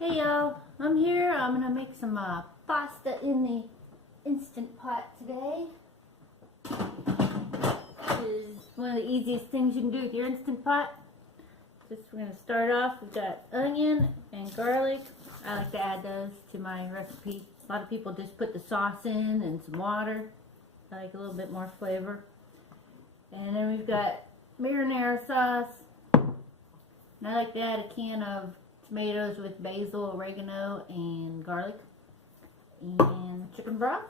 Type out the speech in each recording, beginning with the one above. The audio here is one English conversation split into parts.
Hey y'all, I'm here. I'm gonna make some pasta in the Instant Pot today. This is one of the easiest things you can do with your Instant Pot. Just we're gonna start off. We've got onion and garlic. I like to add those to my recipe. A lot of people just put the sauce in and some water. I like a little bit more flavor. And then we've got marinara sauce. And I like to add a can of tomatoes with basil, oregano, and garlic. And chicken broth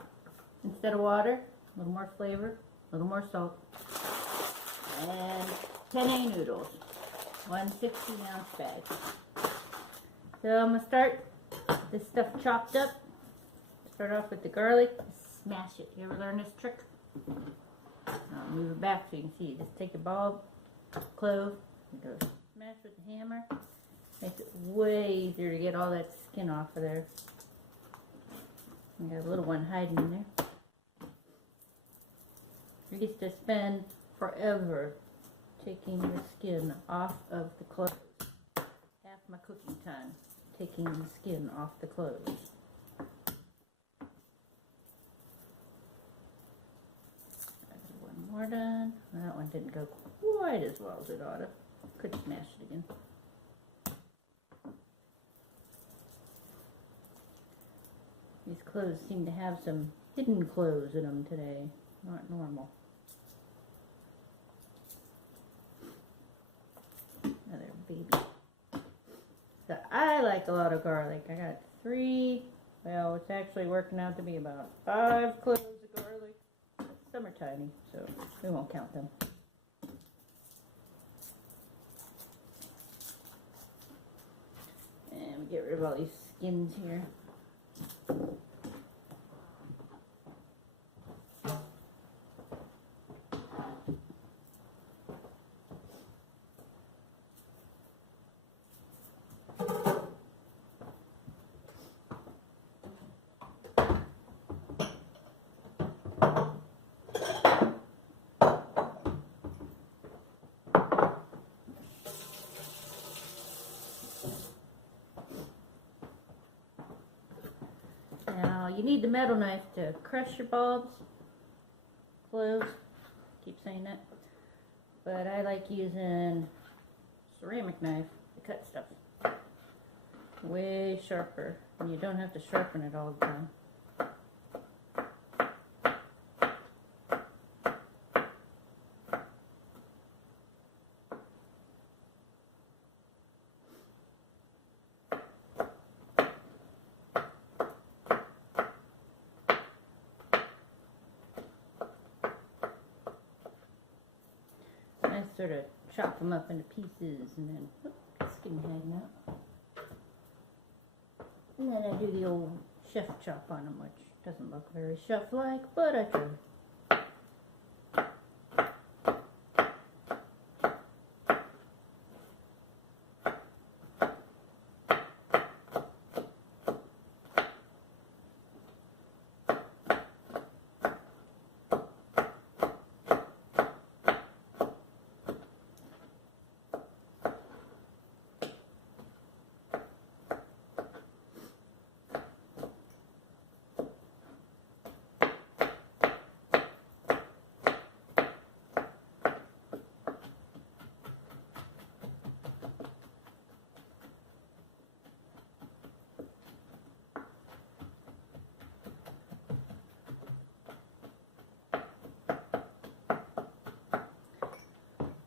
instead of water. A little more flavor, a little more salt. And penne noodles. 160-ounce bag. So I'm going to start this stuff chopped up. Start off with the garlic. Smash it. You ever learn this trick? I'll move it back so you can see. Just take your bulb, clove, and go smash with the hammer. Makes it way easier to get all that skin off of there. You got a little one hiding in there. You get to spend forever taking the skin off of the clothes. Half my cooking time taking the skin off the clothes. One more done. That one didn't go quite as well as it ought to. Could smash it again. These clothes seem to have some hidden clothes in them today. Not normal. Another baby. So I like a lot of garlic. I got 3, well, it's actually working out to be about 5 cloves of garlic. Some are tiny, so we won't count them. And we get rid of all these skins here. Now you need the metal knife to crush your bulbs, cloves, keep saying that, but I like using ceramic knife to cut stuff. Way sharper, and you don't have to sharpen it all the time. I sort of chop them up into pieces and then skin hanging out. And then I do the old chef chop on them, which doesn't look very chef-like, but I try.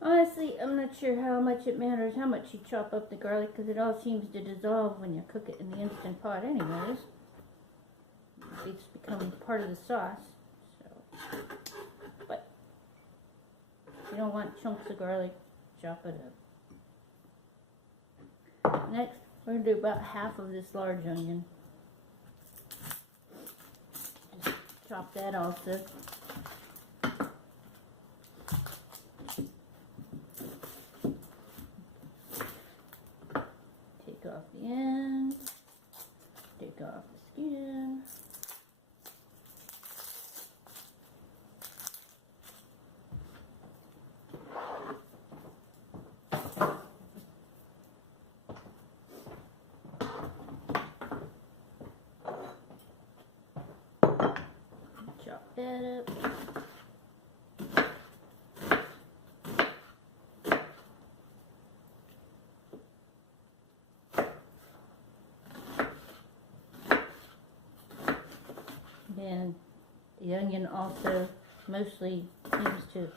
Honestly, I'm not sure how much it matters how much you chop up the garlic, because it all seems to dissolve when you cook it in the Instant Pot anyways. It's become part of the sauce. So, but if you don't want chunks of garlic, chop it up. Next, we're going to do about half of this large onion. Just chop that also. Off the end, take off the skin. that up. And the onion also mostly seems to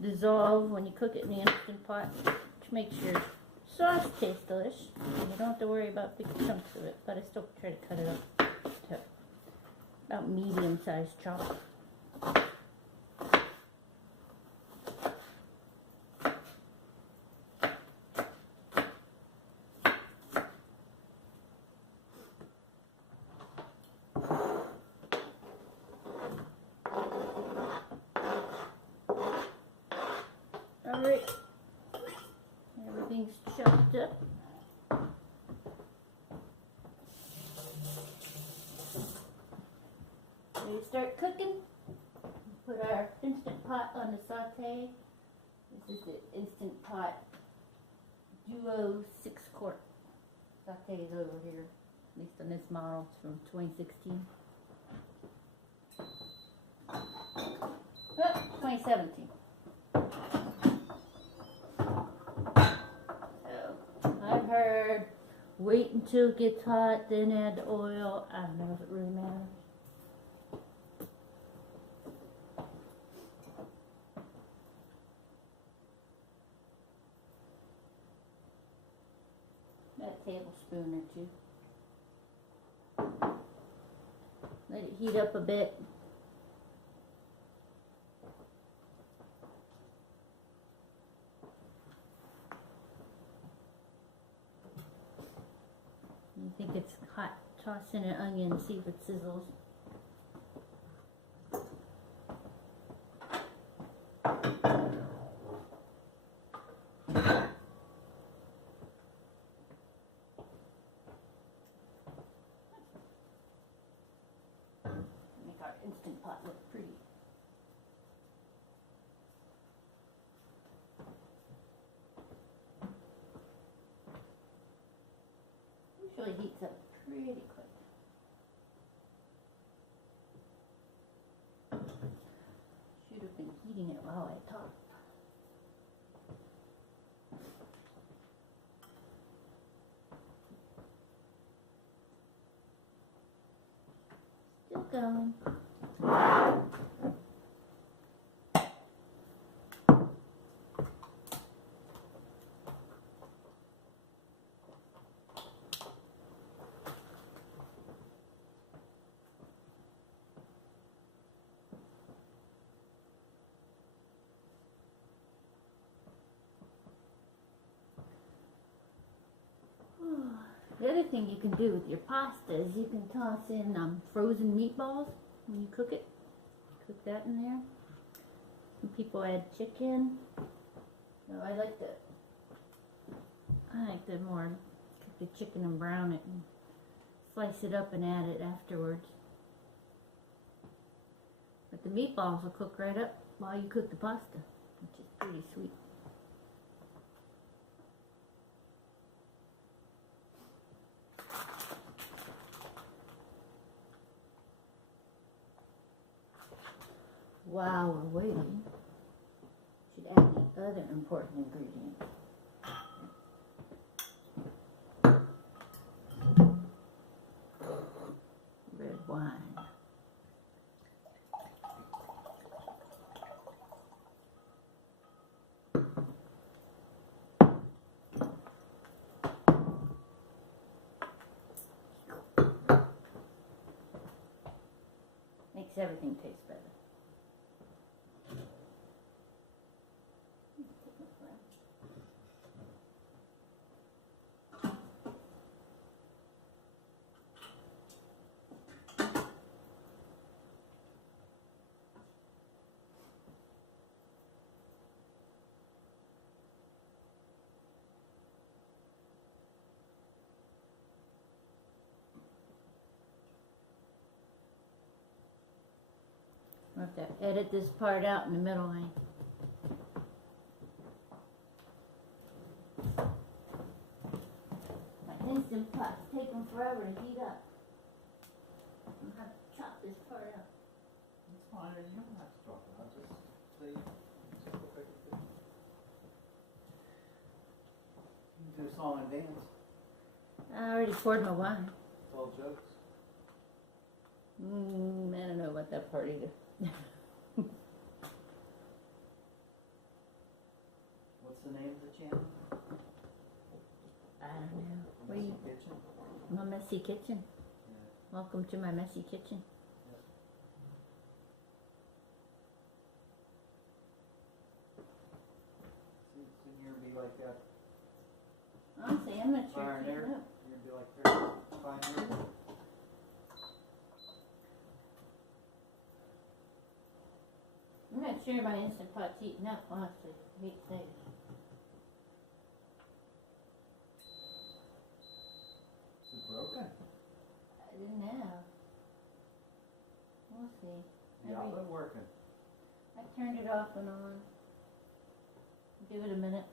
dissolve when you cook it in the Instant Pot, which makes your sauce taste delish. And you don't have to worry about big chunks of it, but I still try to cut it up to about medium-sized chop. Alright, everything's chopped up. Ready to start cooking? Put our Instant Pot on the saute. This is the Instant Pot Duo 6-quart. Saute is over here, at least on this model. It's from 2016. 2017. I've heard wait until it gets hot, then add the oil. I don't know if it really matters. A tablespoon or two. Let it heat up a bit. You think it's hot, toss in an onion and see if it sizzles. Make our Instant Pot look pretty. Usually heats up pretty quick. Should have been heating it while I talked. Still going. The other thing you can do with your pasta is you can toss in frozen meatballs when you cook it. Cook that in there. Some people add chicken. No, I like to more cook the chicken and brown it and slice it up and add it afterwards. But the meatballs will cook right up while you cook the pasta, which is pretty sweet. While we're waiting, should add the other important ingredient. Red wine. Makes everything taste better. I have to edit this part out in the middle. My Instant Pot's taking forever to heat up. I'm going to have to chop this part out. on, you don't have to talk about it. Just say, just look like a thing. You can do a song and dance. I already poured my wine. It's all jokes. I don't know about that part either. What's the name of the channel? I don't know. What are Messy you? Kitchen? My messy kitchen. Yeah. Welcome to my messy kitchen. See, you're gonna be like that Honestly, I'm not sure. pioneer. If You're gonna be like her pioneer. I'm not sure my Instant Pot's eating up, honestly. I hate to say it. Is it broken? I didn't know. We'll see. The outlet working. I turned it off and on. Give it a minute.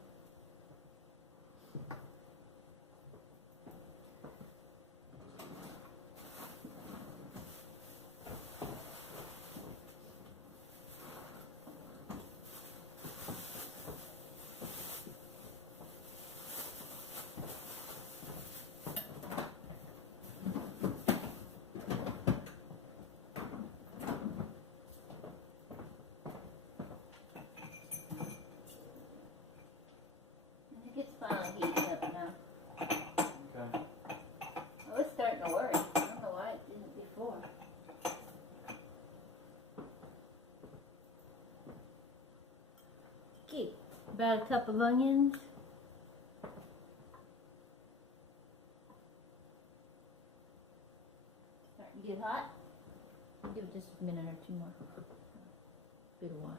I think it's finally heating up now. Okay. I was starting to worry. I don't know why it didn't before. Okay, about a cup of onions. Starting to get hot. Give it just a minute or two more. Bit of wine.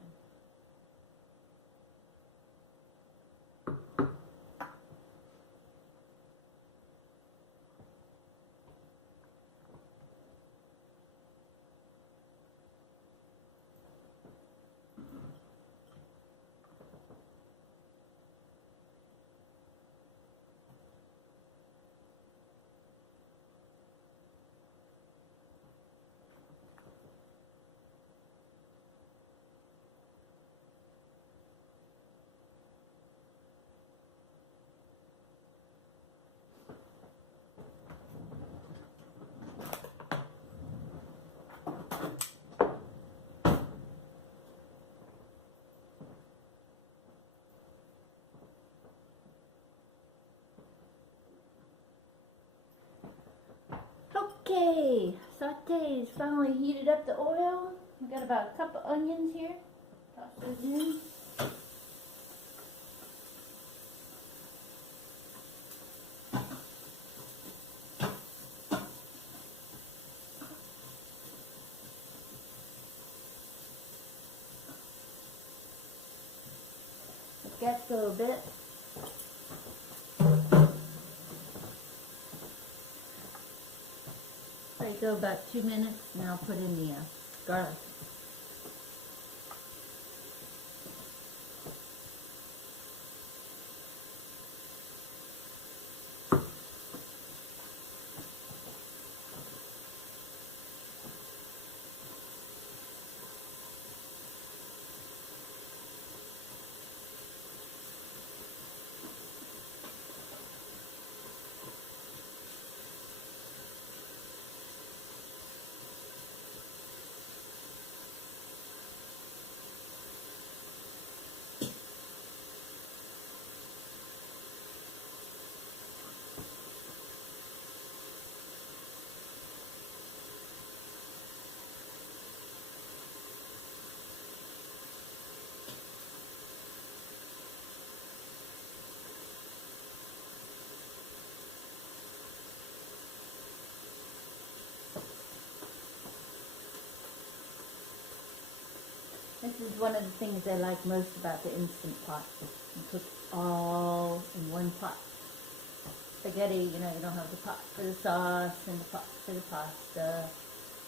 Okay, saute's finally heated up the oil. I've got about a cup of onions here. Toss those in. Let that go a bit. Let it go about 2 minutes, and I'll put in the garlic. This is one of the things I like most about the Instant Pot. You cook all in one pot. Spaghetti, you know, you don't have the pot for the sauce and the pot for the pasta.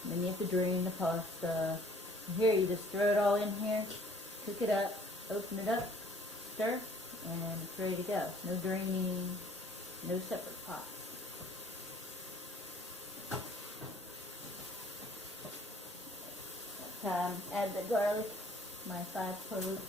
And then you have to drain the pasta. Here, you just throw it all in here, cook it up, open it up, stir, and it's ready to go. No draining, no separate pots. Add the garlic, my 5 cloves.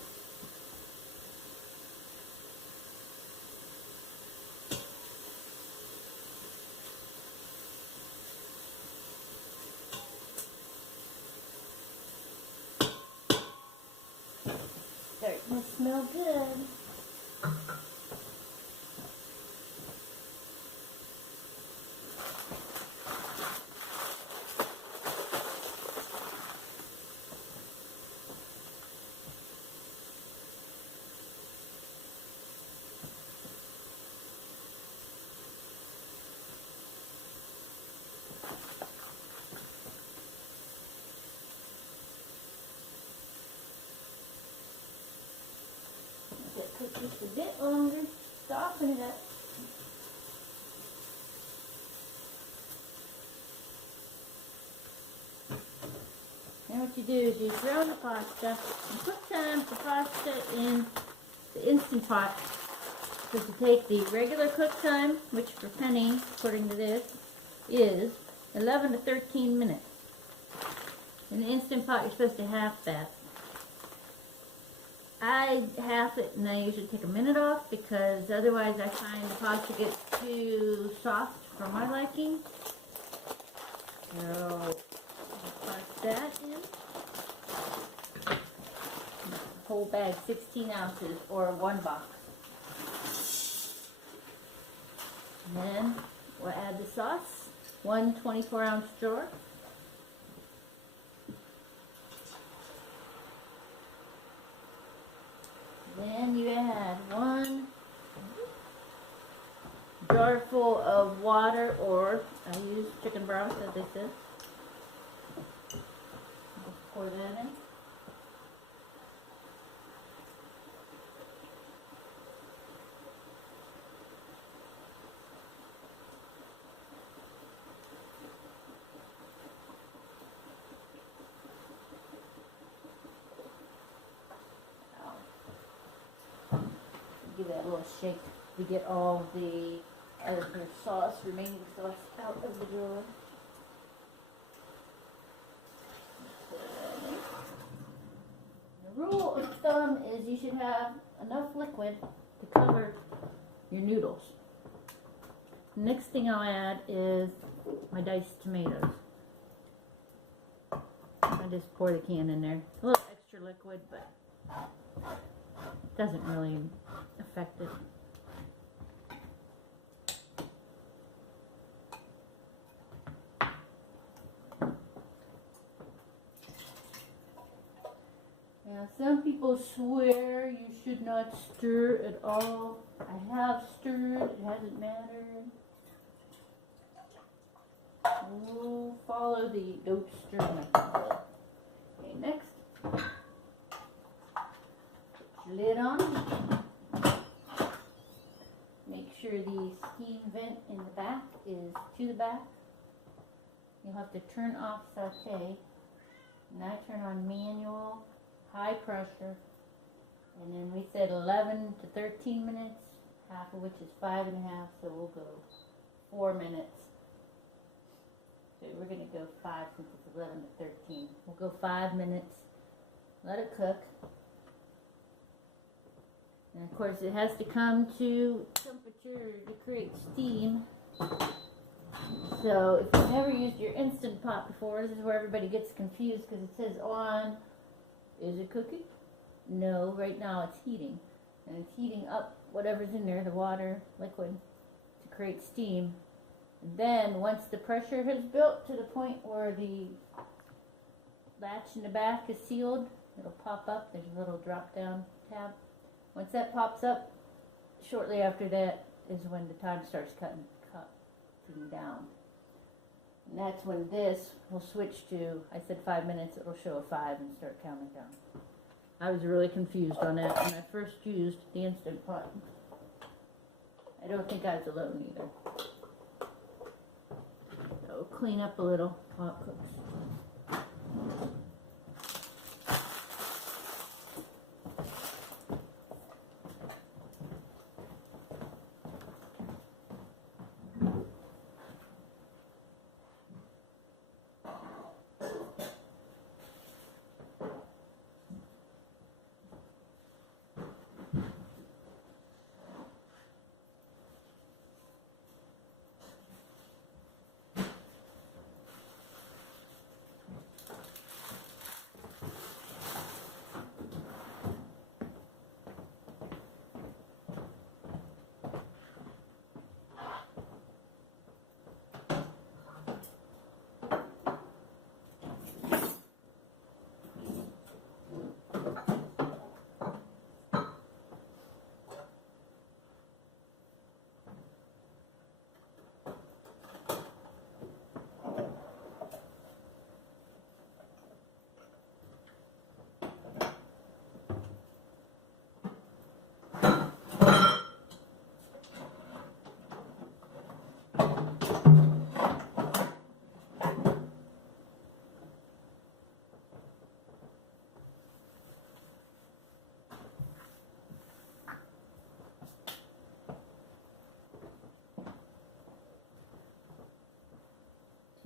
Starting to smell good. Cook just a bit longer, soften it up. Then what you do is you throw in the pasta, and sometimes the pasta in the Instant Pot. So to take the regular cook time, which for Penny, according to this, is 11 to 13 minutes. In the Instant Pot, you're supposed to half that. I half it and I usually take a minute off because otherwise I find the pasta gets too soft for my liking. So, put that in. Whole bag, 16 ounces or 1 box. And then we'll add the sauce, 1 24-ounce jar. Then you add 1 jar full of water, or I use chicken broth as they said. Just pour that in. Give that a little shake to get all the other sauce, remaining sauce out of the jar. The rule of thumb is you should have enough liquid to cover your noodles. Next thing I'll add is my diced tomatoes. I just pour the can in there. A little extra liquid, but doesn't really affect it. Now, some people swear you should not stir at all. I have stirred, it hasn't mattered. We'll follow the don't stir method. Okay, next. Lid on. Make sure the steam vent in the back is to the back. You'll have to turn off saute. And I turn on manual, high pressure. And then we said 11 to 13 minutes, half of which is 5.5, so we'll go 4 minutes. So we're going to go 5 since it's 11 to 13. We'll go 5 minutes, let it cook. And of course it has to come to temperature to create steam. So if you've never used your Instant Pot before, this is where everybody gets confused because it says on. Is it cooking? No, right now it's heating. And it's heating up whatever's in there, the water, liquid, to create steam. And then once the pressure has built to the point where the latch in the back is sealed, it'll pop up. There's a little drop down tab. Once that pops up, shortly after that is when the time starts cutting down. And that's when this will switch to, I said 5 minutes, it'll show a 5 and start counting down. I was really confused on that when I first used the Instant Pot. I don't think I was alone either. So clean up a little while it cooks.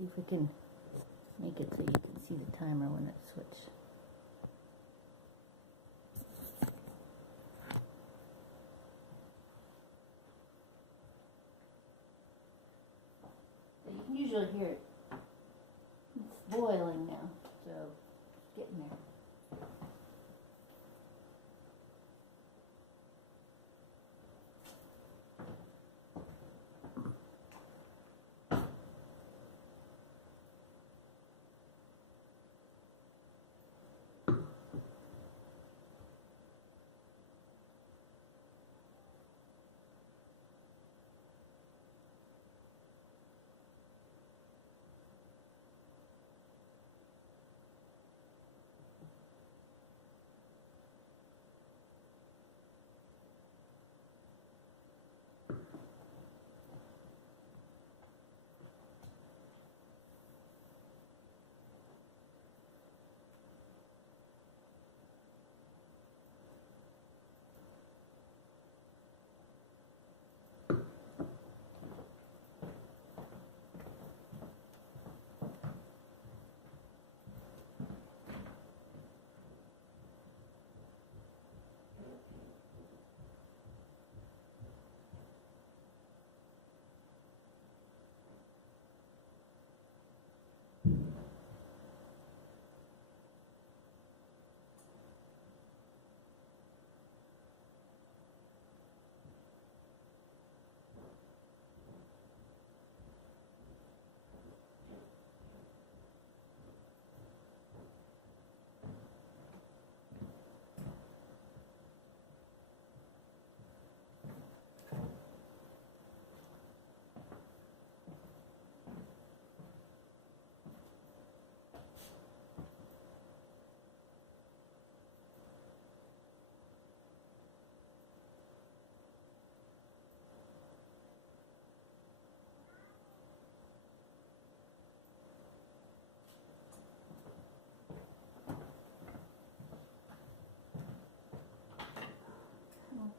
See if we can make it so you can see the timer when it switches. So you can usually hear it. It's boiling now, so it's getting there.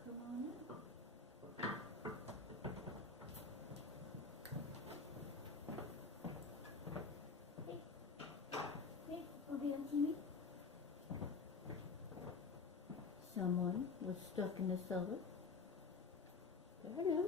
Come on in. Hey, over here, see me? Someone was stuck in the cellar. Hello.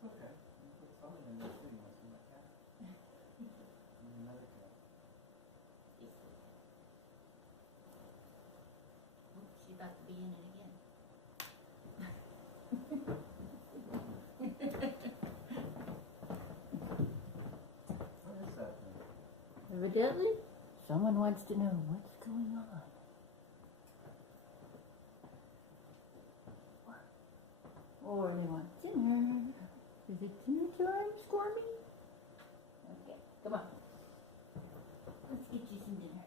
It's okay. You put something in there too. You want to see my cat? And another cat. She's about to be in it again. What is that thing? Evidently, someone wants to know what's going on. Or they want dinner. Is it dinner time, Squirmy? Okay, come on. Let's get you some dinner.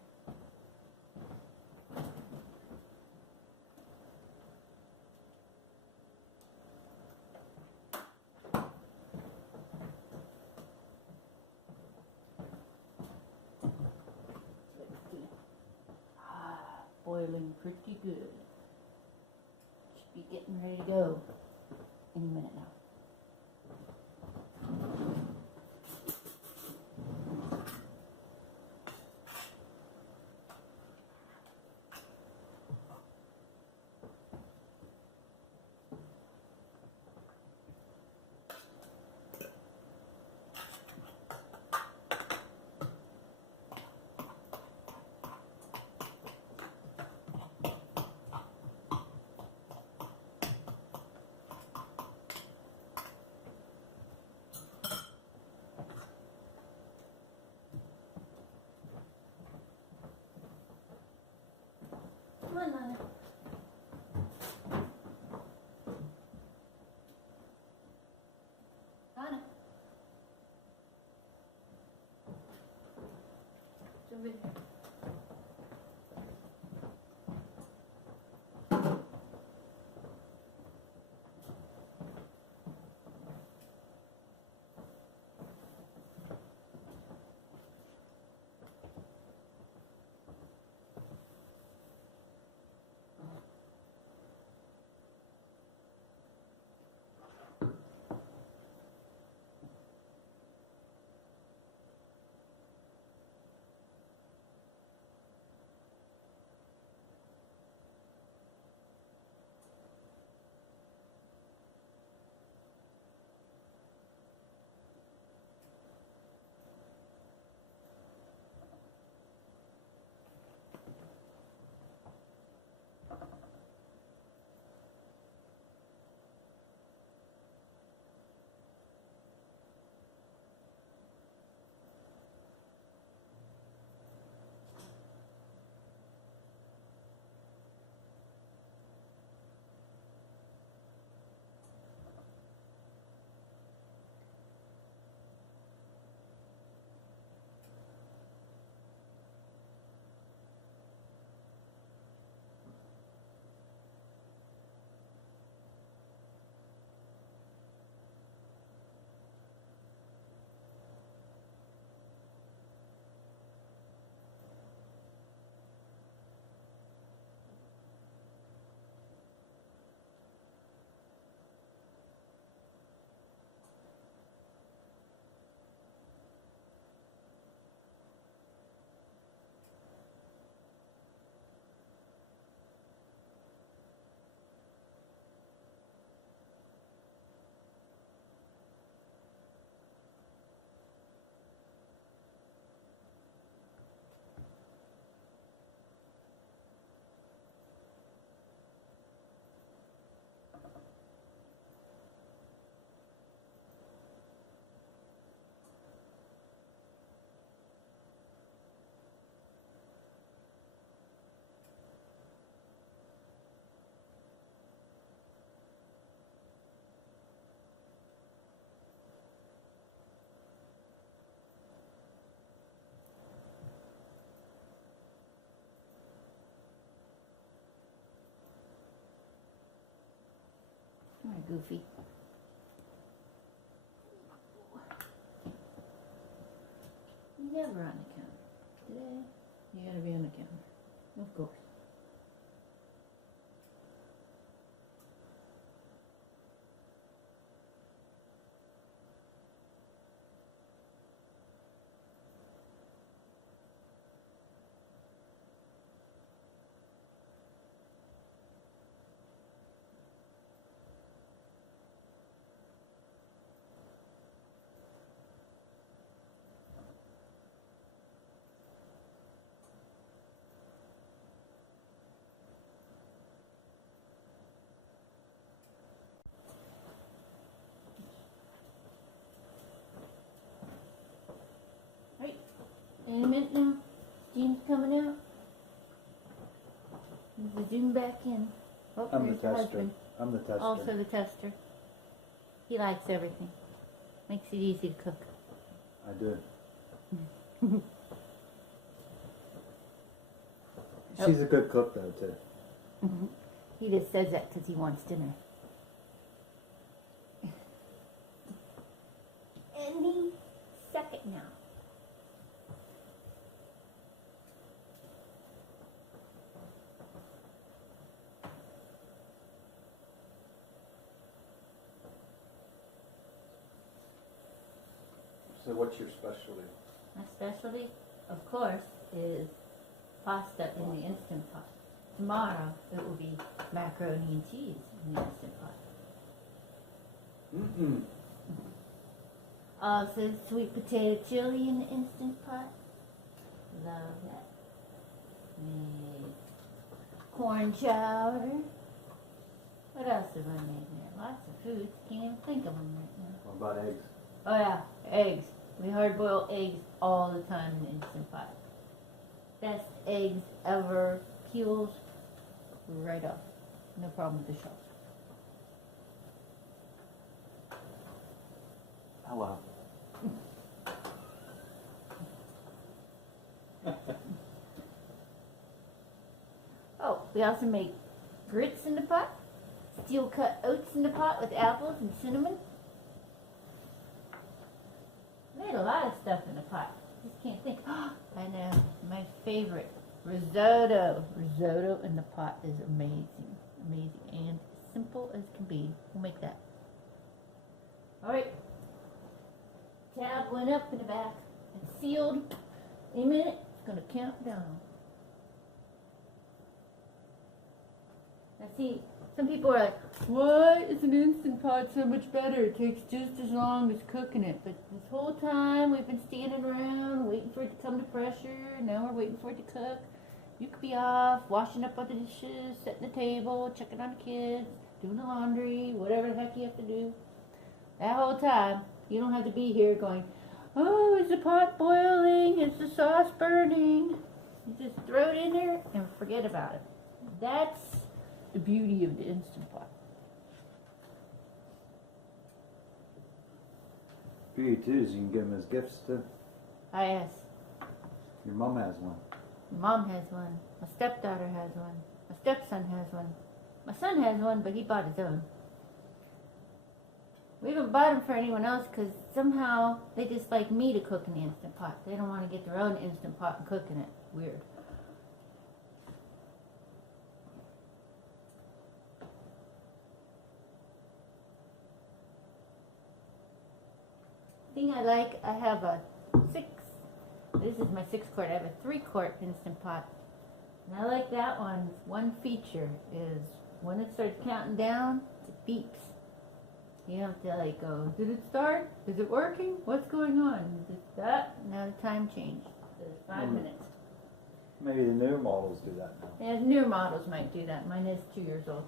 Boiling pretty good. Should be getting ready to go any minute now. Move it. Come on, Goofy. Never on the counter. Today, you gotta be on the counter. Of course. Right. Any minute now. Jean's coming out. The Zoom back in. Oh, I'm the there's your tester. husband. I'm the tester. Also the tester. He likes everything. Makes it easy to cook. I do. She's a good cook though too. He just says that because he wants dinner. Any second now. So what's your specialty? My specialty, of course, is pasta in the Instant Pot. Tomorrow it will be macaroni and cheese in the Instant Pot. Mm-mm. Also sweet potato chili in the Instant Pot. Love that. Made corn chowder. What else have I made there? Lots of foods. Can't even think of them right now. What about eggs? Oh yeah, eggs. We hard boil eggs all the time in the Instant Pot. Best eggs ever. Peels right off. No problem with the shells. Hello. We also make grits in the pot, steel cut oats in the pot with apples and cinnamon. Made a lot of stuff in the pot. Just can't think. I know, my favorite, risotto. Risotto in the pot is amazing, amazing, and simple as can be. We'll make that. All right. Tab went up in the back and sealed. In a minute, it's gonna count down. Now see, some people are like, why is an Instant Pot so much better? It takes just as long as cooking it. But this whole time we've been standing around waiting for it to come to pressure. Now we're waiting for it to cook. You could be off, washing up all the dishes, setting the table, checking on the kids, doing the laundry, whatever the heck you have to do. That whole time, you don't have to be here going, oh, is the pot boiling? Is the sauce burning? You just throw it in there and forget about it. That's the beauty of the Instant Pot. Beauty too is you can give them as gifts too. Ah, yes. Your mom has one. My mom has one. My stepdaughter has one. My stepson has one. My son has one, but he bought his own. We haven't bought them for anyone else because somehow they just like me to cook in the Instant Pot. They don't want to get their own Instant Pot and cook in it. Weird. Thing I like, I have a this is my 6-quart. I have a 3-quart Instant Pot. And I like that one. One feature is when it starts counting down, it beeps. You don't have to like go, did it start? Is it working? What's going on? Is it that? Now the time changed. So it's 5 minutes. Maybe the newer models do that now. Yeah, newer models might do that. Mine is 2 years old.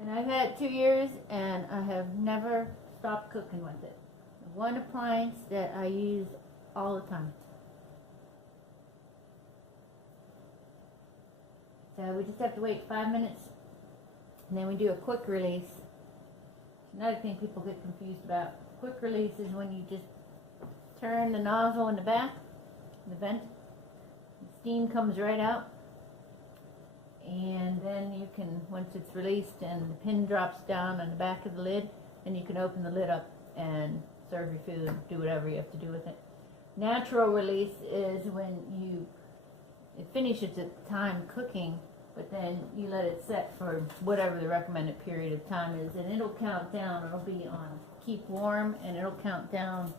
And I've had it 2 years and I have never stopped cooking with it. One appliance that I use all the time. So we just have to wait 5 minutes and then we do a quick release. Another thing people get confused about. Quick release is when you just turn the nozzle in the back, the vent, the steam comes right out, and then you can, once it's released and the pin drops down on the back of the lid, then you can open the lid up and serve your food, do whatever you have to do with it. Natural release is when it finishes its time cooking, but then you let it set for whatever the recommended period of time is, and it'll count down. It'll be on keep warm, and it'll count down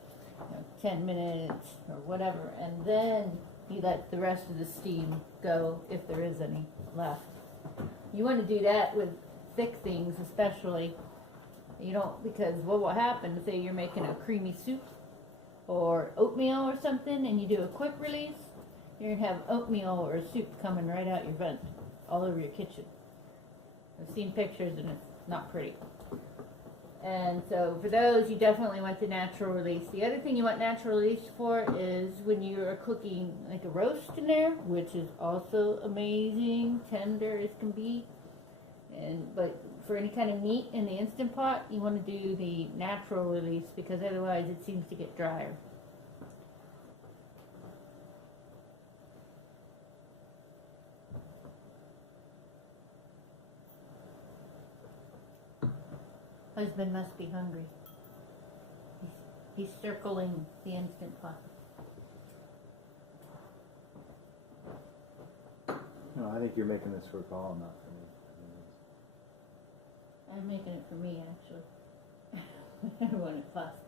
10 minutes or whatever, and then you let the rest of the steam go if there is any left. You want to do that with thick things especially. You don't, because what will happen, say you're making a creamy soup or oatmeal or something and you do a quick release, you're going to have oatmeal or soup coming right out your vent all over your kitchen. I've seen pictures and it's not pretty. And so for those, you definitely want the natural release. The other thing you want natural release for is when you're cooking like a roast in there, which is also amazing, tender as can be. But for any kind of meat in the Instant Pot, you want to do the natural release because otherwise it seems to get drier. Husband must be hungry. He's circling the Instant Pot. No, I think you're making this for Paul, not for me. I'm making it for me, actually. I don't want it plastic.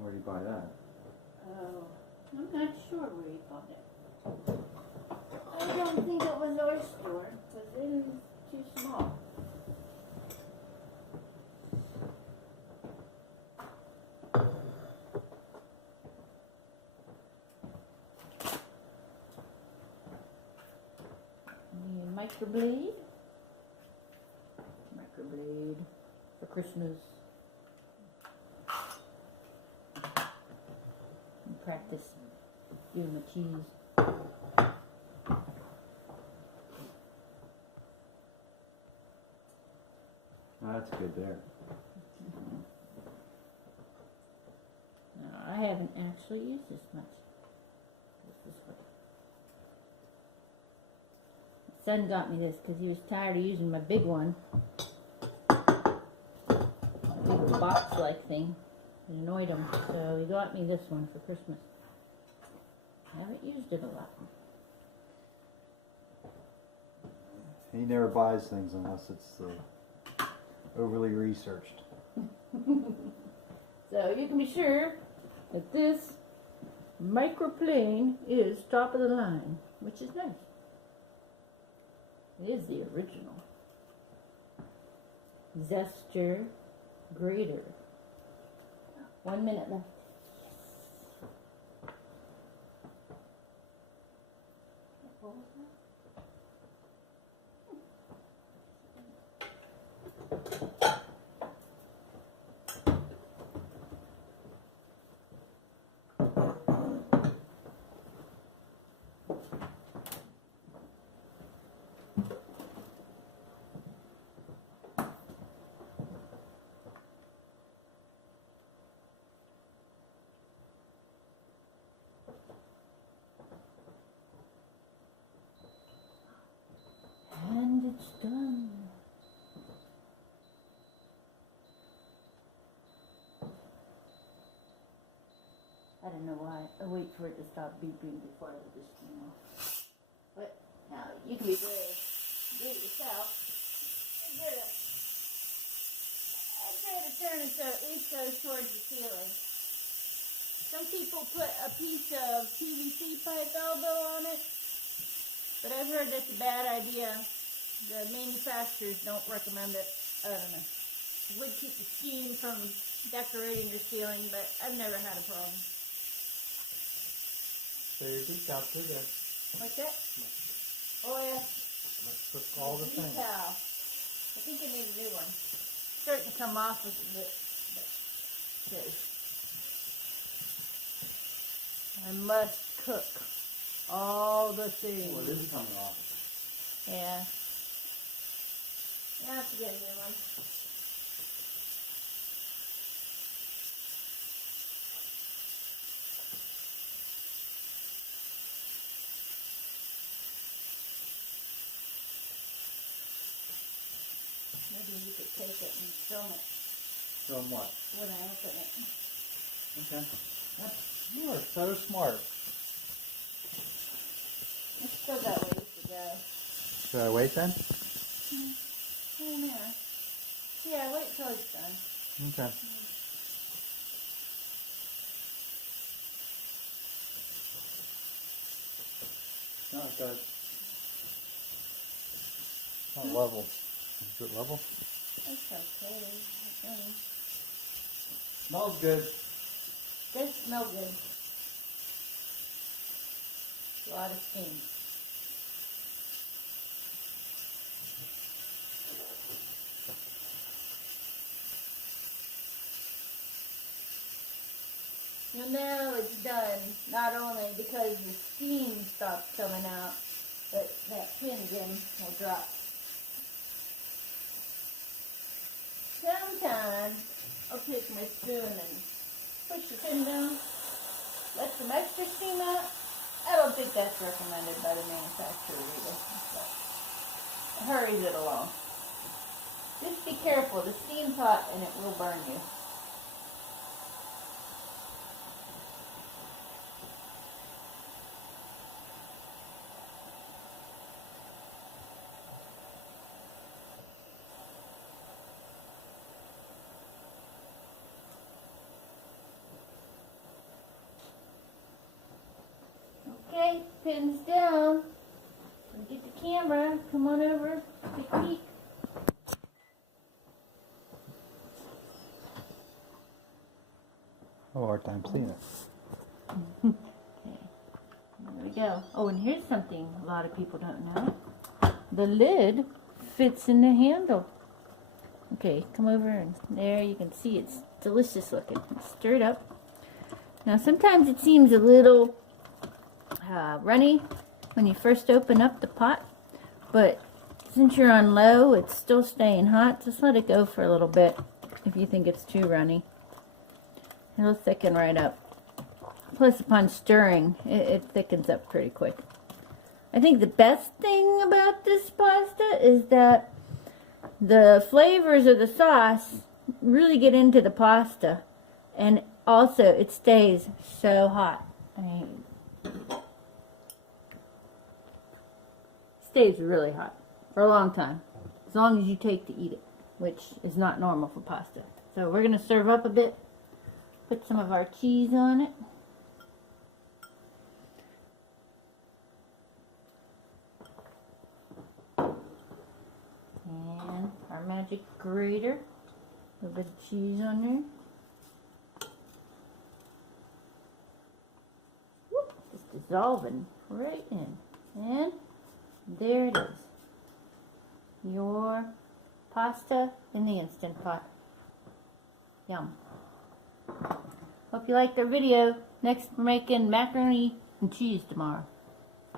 Where do you buy that? Oh, I'm not sure where you bought it. I don't think it was our store, because it is too small. microblade. Microblade for Christmas. And practice doing my cheese. Oh, that's good there. No, I haven't actually used this much. This is what. My son got me this because he was tired of using my big one. My big box-like thing. It annoyed him, so he got me this one for Christmas. I haven't used it a lot. He never buys things unless it's overly researched. So you can be sure that this microplane is top of the line, which is nice. It is the original. Zester grater. 1 minute left. And it's done. I don't know why. I wait for it to stop beeping before I let this thing off. But now you can be brave. Do it yourself. I try to turn it so it at least goes towards the ceiling. Some people put a piece of PVC pipe elbow on it, but I've heard that's a bad idea. The manufacturers don't recommend it. I don't know. It would keep the steam from decorating your ceiling, but I've never had a problem. So your decal too there. What's that? Oh yeah. Let's cook all the things. Decal. I think I need a new one. It's starting to come off a bit. But okay. I must cook all the things. Oh, it is coming off. Yeah. I have to get a new one. Maybe you could take it and film it From what? when I open it. Okay. You are so smart. I still got ways to go. Should I wait then? Oh yeah. Yeah, wait till it's done. Okay. No, it does. Not level. Is it level? It's okay. I think. Smells good. Does smell good. A lot of steam. You'll know it's done not only because the steam stops coming out, but that pin again will drop. Sometimes I'll take my spoon and push the pin down, let some extra steam out. I don't think that's recommended by the manufacturer either, but it hurries it along. Just be careful, the steam's hot and it will burn you. Okay, pins down. Get the camera. Come on over. Take a peek. Oh, hard time seeing it. Okay, there we go. Oh, and here's something a lot of people don't know. the lid fits in the handle. Okay, come over and there you can see it's delicious looking. Stir it up. Now sometimes it seems a little runny when you first open up the pot, but since you're on low, it's still staying hot. Just let it go for a little bit if you think it's too runny. It'll thicken right up. Plus, upon stirring, it thickens up pretty quick. I think the best thing about this pasta is that the flavors of the sauce really get into the pasta, and also it stays so hot. I mean, stays really hot for a long time, as long as you take to eat it, which is not normal for pasta. So we're gonna serve up a bit, put some of our cheese on it. And our magic grater, a little bit of cheese on there. Whoop, just dissolving right in. And there it is. Your pasta in the Instant Pot. Yum. Hope you liked our video. Next we're making macaroni and cheese tomorrow.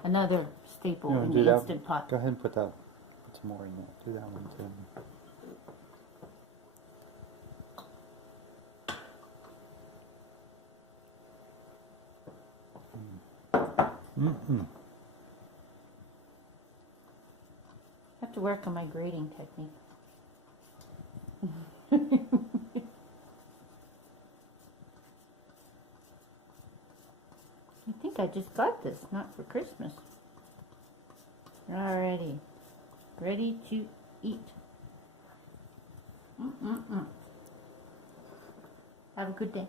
Another staple in the Instant Pot. Go ahead and put some more in there. Do that one too. Mm-hmm. I have to work on my grating technique. I think I just got this, not for Christmas. Alrighty. Ready to eat. Have a good day.